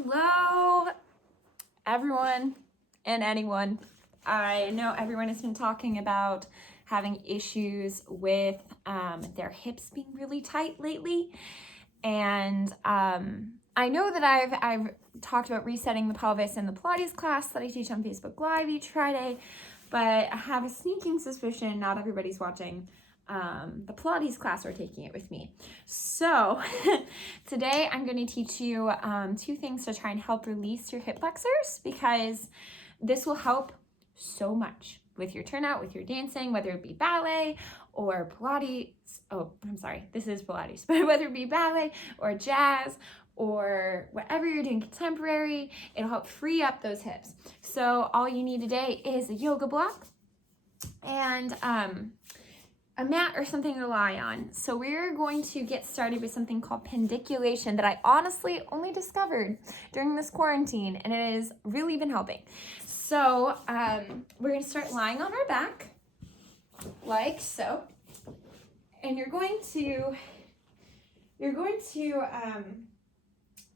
Hello, everyone and anyone. I know everyone has been talking about having issues with their hips being really tight lately. And I know that I've talked about resetting the pelvis in the Pilates class that I teach on Facebook Live each Friday, but I have a sneaking suspicion not everybody's watching the Pilates class or taking it with me. So today I'm going to teach you two things to try and help release your hip flexors, because this will help so much with your turnout, with your dancing, whether it be ballet or Pilates. Oh, I'm sorry, this is Pilates, but whether it be ballet or jazz or whatever you're doing contemporary, it'll help free up those hips. So all you need today is a yoga block and a mat or something to lie on. So we're going to get started with something called pendiculation that I honestly only discovered during this quarantine, and it has really been helping. So we're going to start lying on our back like so, and you're going to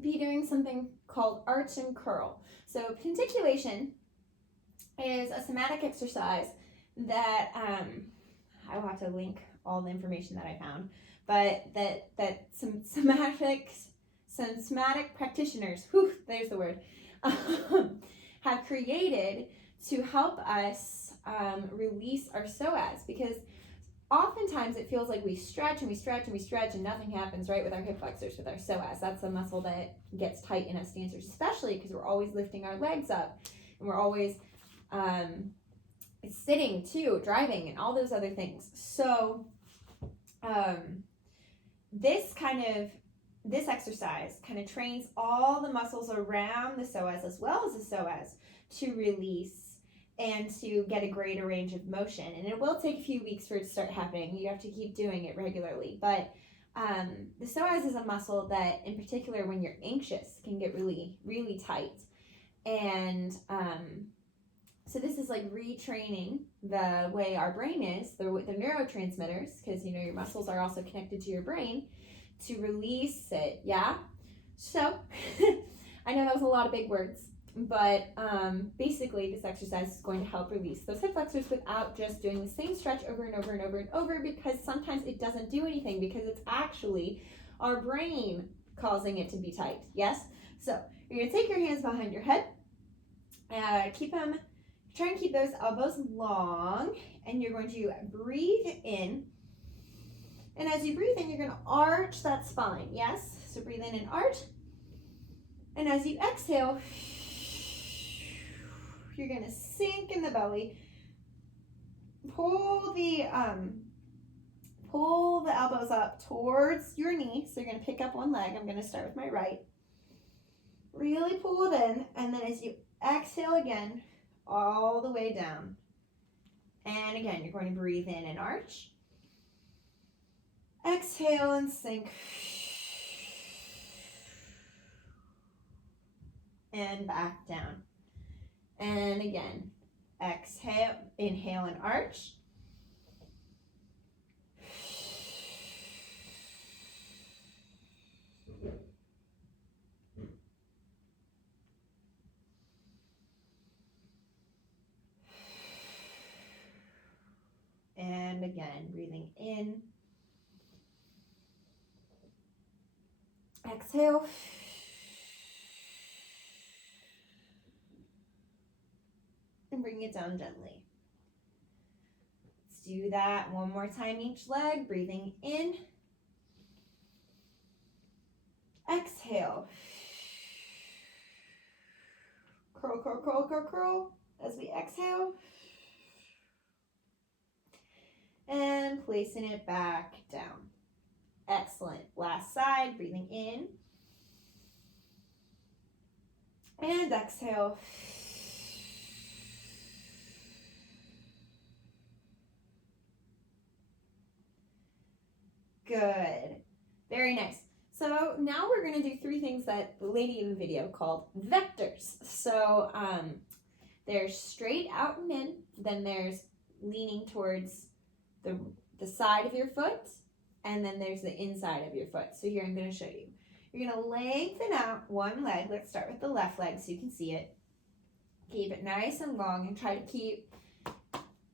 be doing something called arch and curl. So pendiculation is a somatic exercise that I will have to link all the information that I found, but that some somatic practitioners, there's the word, have created to help us release our psoas, because oftentimes it feels like we stretch and we stretch and we stretch and nothing happens, right, with our hip flexors, with our psoas. That's the muscle that gets tight in us dancers, especially because we're always lifting our legs up and we're always sitting too, driving, and all those other things. So this exercise kind of trains all the muscles around the psoas as well as the psoas to release and to get a greater range of motion. And it will take a few weeks for it to start happening. You have to keep doing it regularly. But the psoas is a muscle that, in particular, when you're anxious, can get really, really tight. And so this is like retraining the way our brain is, the neurotransmitters, because your muscles are also connected to your brain, to release it. Yeah. So I know that was a lot of big words, but basically this exercise is going to help release those hip flexors without just doing the same stretch over and over and over and over, because sometimes it doesn't do anything, because it's actually our brain causing it to be tight. Yes. So you're gonna take your hands behind your head, try and keep those elbows long, and you're going to breathe in. And as you breathe in, you're going to arch that spine. Yes? So breathe in and arch. And as you exhale, you're going to sink in the belly. Pull the elbows up towards your knee. So you're going to pick up one leg. I'm going to start with my right. Really pull it in. And then as you exhale again, all the way down. And again, you're going to breathe in and arch. Exhale and sink. And back down. And again, exhale, inhale and arch. And again, breathing in. Exhale. And bring it down gently. Let's do that one more time each leg. Breathing in. Exhale. Curl, curl, curl, curl, curl as we exhale. And placing it back down. Excellent. Last side, breathing in. And exhale. Good. Very nice. So now we're going to do three things that the lady in the video called vectors. So there's straight out and in, then there's leaning towards the side of your foot, and then there's the inside of your foot. So here I'm going to show you. You're going to lengthen out one leg. Let's start with the left leg so you can see it. Keep it nice and long and try to keep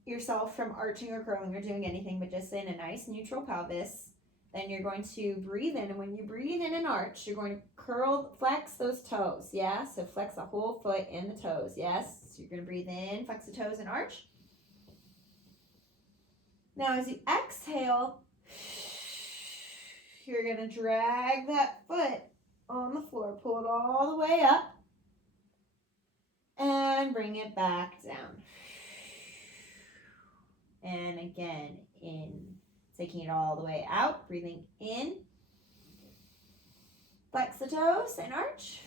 yourself from arching or curling or doing anything, but just in a nice neutral pelvis. Then you're going to breathe in, and when you breathe in and arch, you're going to flex those toes, yeah? So flex the whole foot and the toes, yes? So you're going to breathe in, flex the toes and arch. Now as you exhale, you're going to drag that foot on the floor, pull it all the way up, and bring it back down. And again, in, taking it all the way out, breathing in, flex the toes and arch.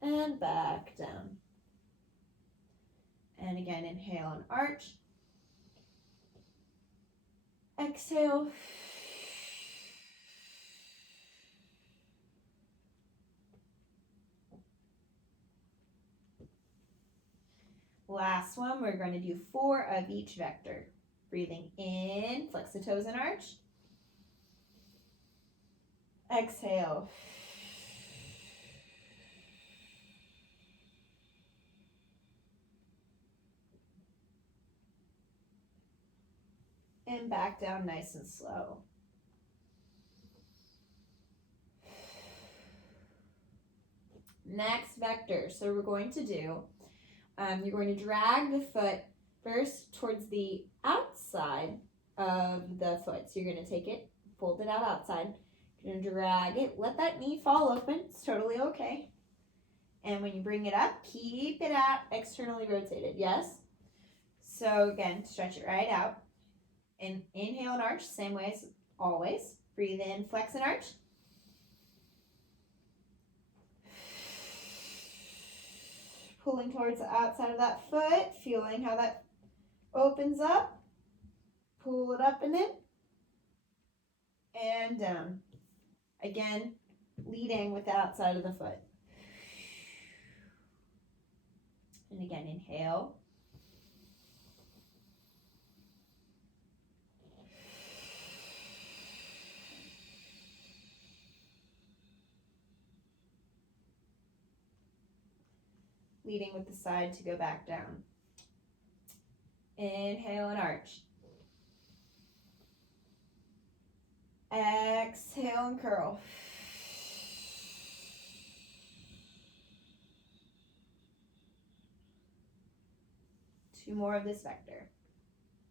And back down. And again, inhale and arch. Exhale. Last one, we're going to do 4 of each vector. Breathing in, flex the toes and arch. Exhale. And back down nice and slow. Next vector, so we're going to do, you're going to drag the foot first towards the outside of the foot. So you're going to take it, fold it out outside. You're going to drag it, let that knee fall open. It's totally okay. And when you bring it up, keep it out externally rotated, yes? So again, stretch it right out. And inhale and arch, same way as always. Breathe in, flex and arch. Pulling towards the outside of that foot, feeling how that opens up. Pull it up and in. And down. Again, leading with the outside of the foot. And again, inhale. Leading with the side to go back down. Inhale and arch. Exhale and curl. Two more of this vector.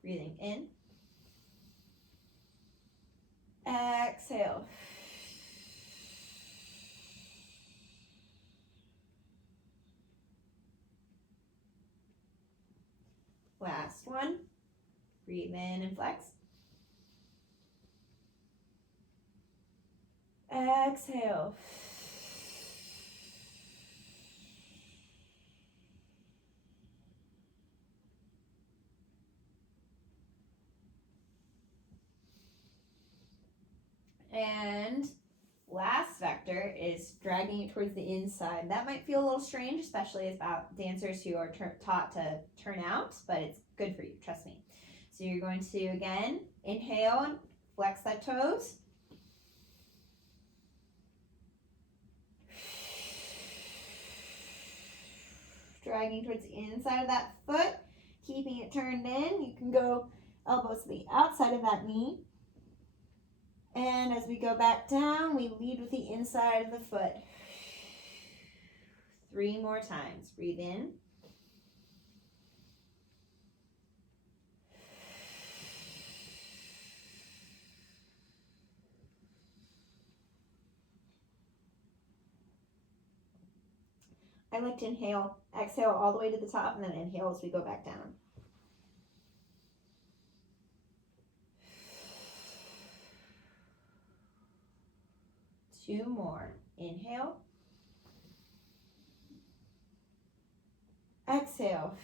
Breathing in. Exhale. Last one. Breathe in and flex. Exhale. And last vector is dragging it towards the inside. That might feel a little strange, especially about dancers who are taught to turn out, but it's good for you, trust me. So you're going to, again, inhale and flex that toes. Dragging towards the inside of that foot, keeping it turned in. You can go elbows to the outside of that knee. And as we go back down, we lead with the inside of the foot. 3 more times. Breathe in. I like to inhale, exhale all the way to the top, and then inhale as we go back down. Two more. Inhale. Exhale.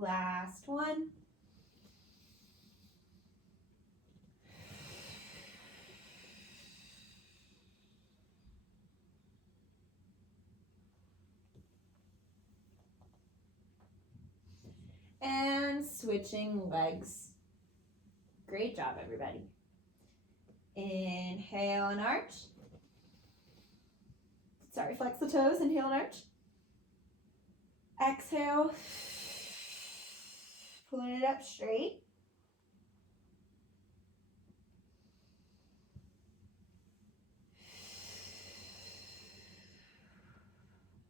Last one. And switching legs. Great job, everybody. Inhale and arch. Sorry, flex the toes, inhale and arch. Exhale, pulling it up straight.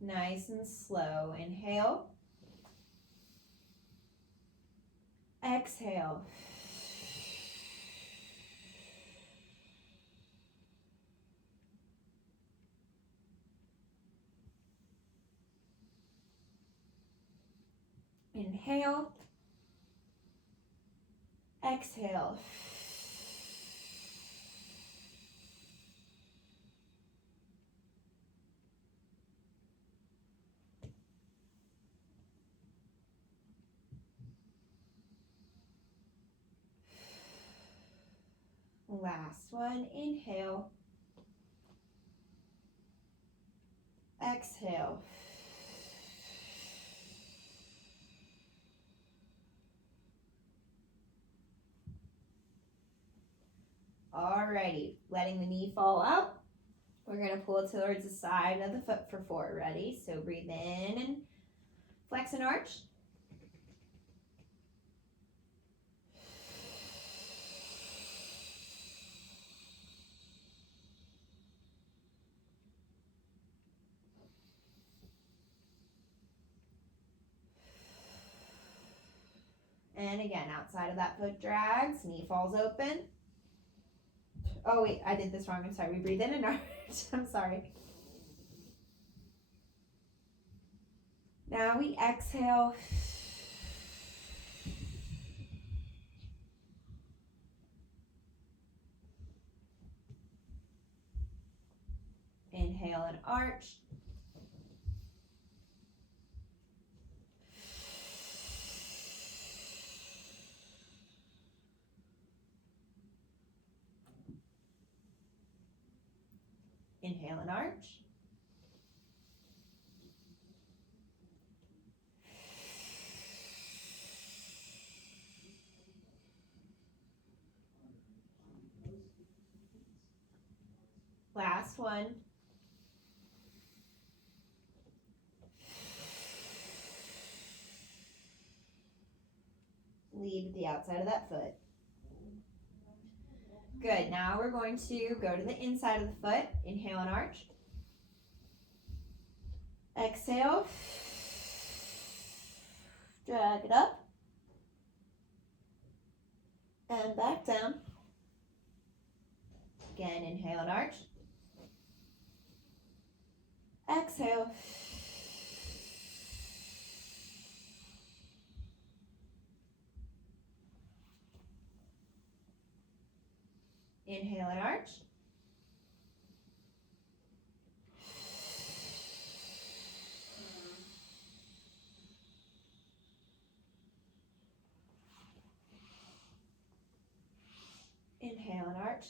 Nice and slow. Inhale. Exhale. Inhale. Exhale. Last one, inhale. Exhale. Alrighty, letting the knee fall out. We're going to pull towards the side of the foot for 4. Ready? So breathe in and flex and arch. And again, outside of that foot drags, knee falls open. Oh wait, I did this wrong. I'm sorry. We breathe in and arch. I'm sorry. Now we exhale. Inhale and arch. Inhale and arch. Last one. Leave the outside of that foot. Good. Now we're going to go to the inside of the foot. Inhale and arch. Exhale. Drag it up. And back down. Again, inhale and arch. Exhale. Inhale and arch. Inhale and arch.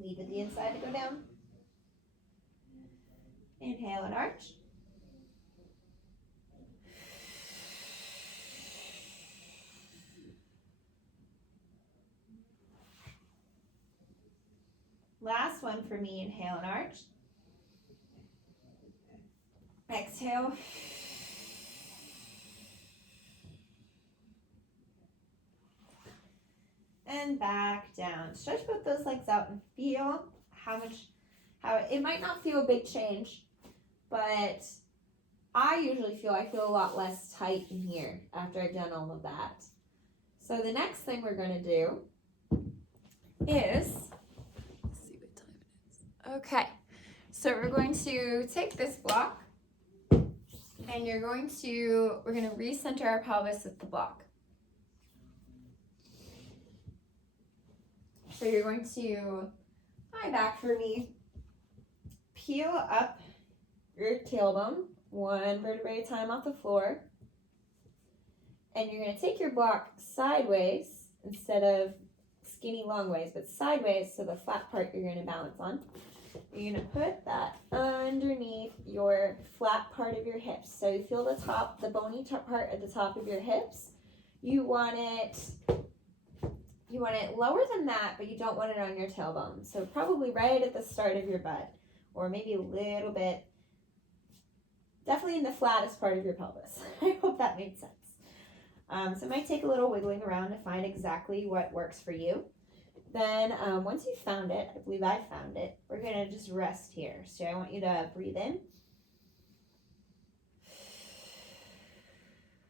Leave at the inside to go down. Inhale and arch. Last one for me, inhale and arch. Exhale. And back down. Stretch both those legs out and feel how it might not feel a big change, but I usually feel a lot less tight in here after I've done all of that. So the next thing we're going to do is, let's see what time it is. Okay, so we're going to take this block and we're going to recenter our pelvis with the block. So you're going to lie back for me, peel up your tailbone, one vertebrae at a time off the floor, and you're going to take your block sideways instead of skinny long ways, but sideways, so the flat part you're going to balance on. You're going to put that underneath your flat part of your hips. So you feel the top, the bony top part at the top of your hips. You want it lower than that, but you don't want it on your tailbone. So probably right at the start of your butt, or maybe a little bit, definitely in the flattest part of your pelvis. I hope that made sense. So it might take a little wiggling around to find exactly what works for you. Then once you've found it, I believe I found it, we're going to just rest here. So I want you to breathe in.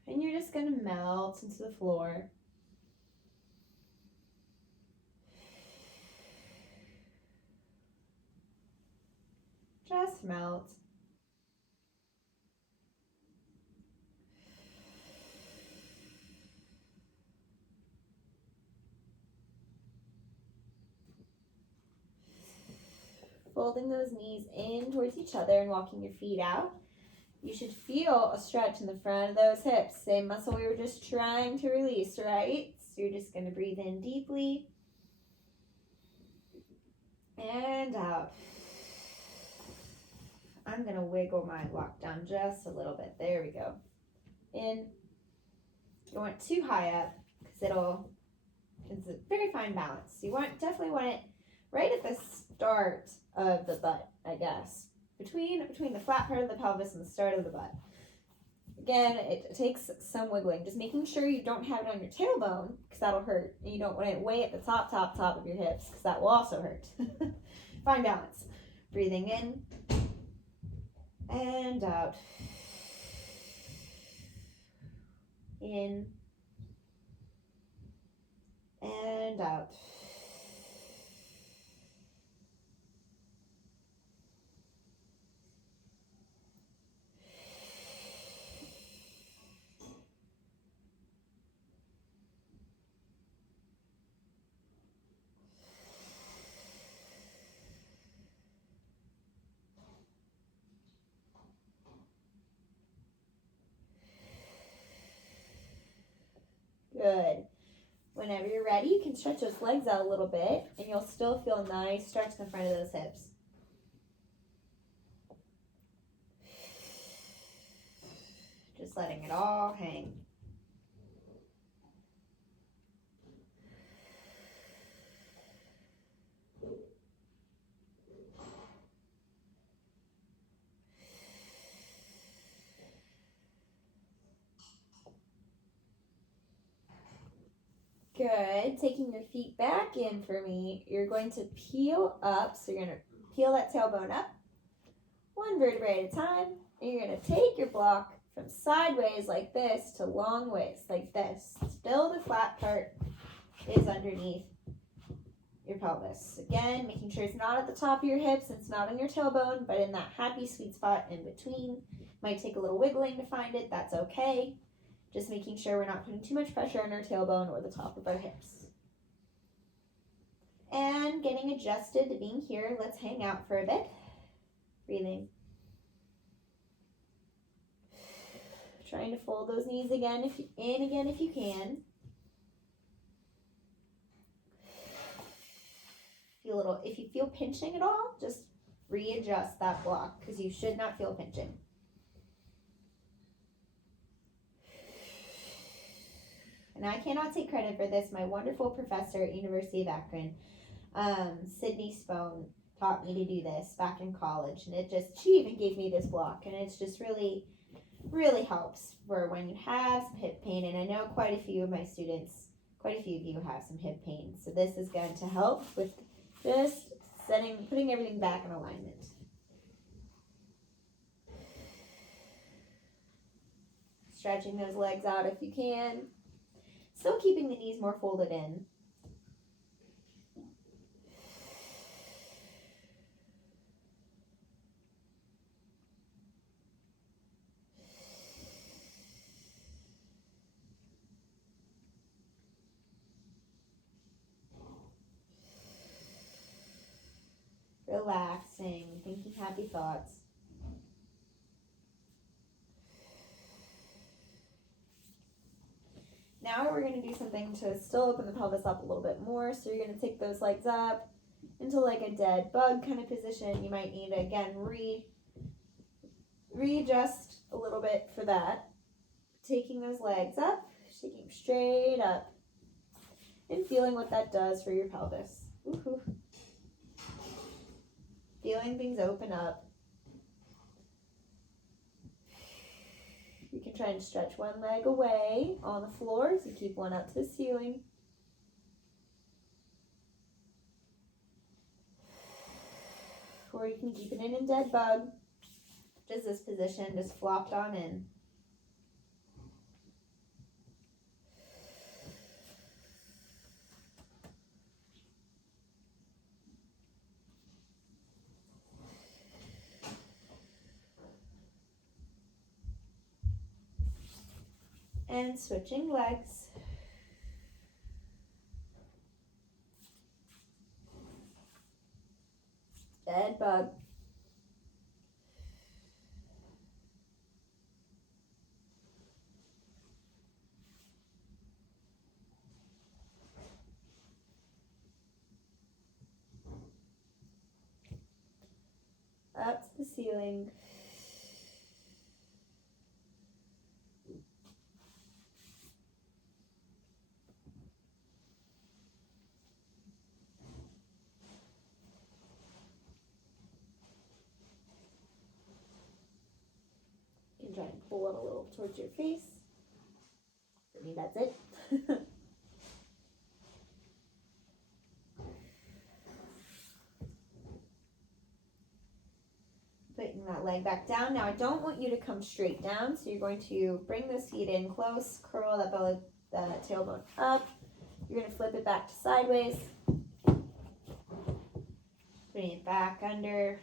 And you're just going to melt into the floor. Just melt. Folding those knees in towards each other and walking your feet out. You should feel a stretch in the front of those hips. Same muscle we were just trying to release, right? So you're just going to breathe in deeply. And out. I'm going to wiggle my block down just a little bit. There we go. In. You don't want it too high up because it's a very fine balance. You definitely want it right at the start of the butt, I guess. Between the flat part of the pelvis and the start of the butt. Again, it takes some wiggling. Just making sure you don't have it on your tailbone because that'll hurt. And you don't want it way at the top of your hips because that will also hurt. Fine balance. Breathing in and out. In and out. Good. Whenever you're ready, you can stretch those legs out a little bit, and you'll still feel a nice stretch in the front of those hips. Just letting it all hang. Good. Taking your feet back in for me, you're going to peel up. So you're going to peel that tailbone up, one vertebrae at a time. And you're going to take your block from sideways like this to long ways like this. Still the flat part is underneath your pelvis. Again, making sure it's not at the top of your hips, it's not on your tailbone, but in that happy sweet spot in between. Might take a little wiggling to find it. That's okay. Just making sure we're not putting too much pressure on our tailbone or the top of our hips. And getting adjusted to being here. Let's hang out for a bit. Breathing. Trying to fold those knees again if you can. If you feel pinching at all, just readjust that block because you should not feel pinching. And I cannot take credit for this. My wonderful professor at University of Akron, Sydney Spohn, taught me to do this back in college. And she even gave me this block. And it's just really, really helps for when you have some hip pain. And I know quite a few of my students, quite a few of you have some hip pain. So this is going to help with just putting everything back in alignment. Stretching those legs out if you can. Still keeping the knees more folded in. happy thoughts. Now we're going to do something to still open the pelvis up a little bit more. So you're going to take those legs up into like a dead bug kind of position. You might need to, again, readjust a little bit for that. Taking those legs up, shaking them straight up, and feeling what that does for your pelvis. Woo-hoo. Feeling things open up. You can try and stretch one leg away on the floor, so keep one up to the ceiling. Or you can keep it in dead bug. Just this position, just flopped on in. And switching legs. Dead bug. Up to the ceiling. You can try and pull it a little towards your face. For me, that's it. Putting that leg back down. Now I don't want you to come straight down, so you're going to bring those feet in close, curl that belly, that tailbone up. You're going to flip it back to sideways. Putting it back under.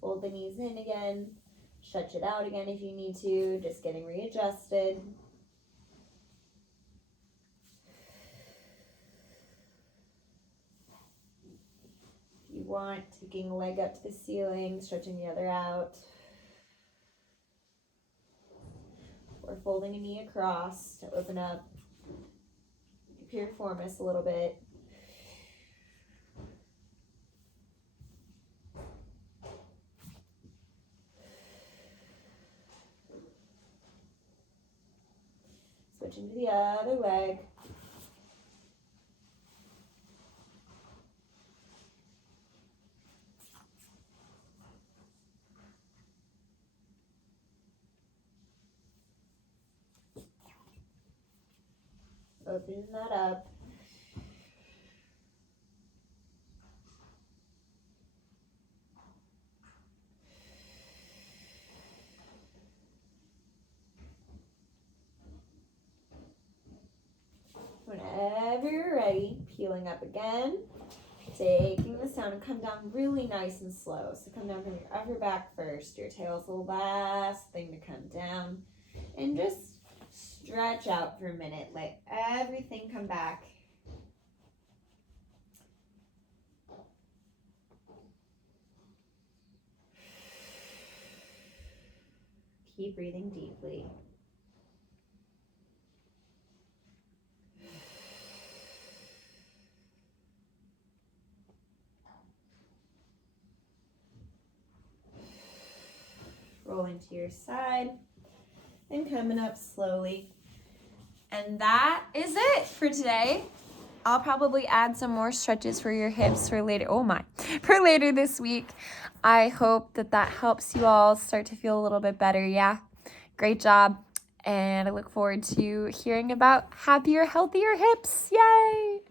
Fold the knees in again. Stretch it out again if you need to. Just getting readjusted. You want, taking a leg up to the ceiling, stretching the other out. Or folding a knee across to open up your piriformis a little bit. Switching to the other leg. Opening that up. Whenever you're ready, peeling up again, taking this down and come down really nice and slow. So come down from your upper back first. Your tail's the last thing to come down. And just stretch out for a minute. Let everything come back. Keep breathing deeply. Rolling to your side and coming up slowly. And that is it for today. I'll probably add some more stretches for your hips for later. For later this week. I hope that helps you all start to feel a little bit better. Yeah, great job. And I look forward to hearing about happier, healthier hips. Yay!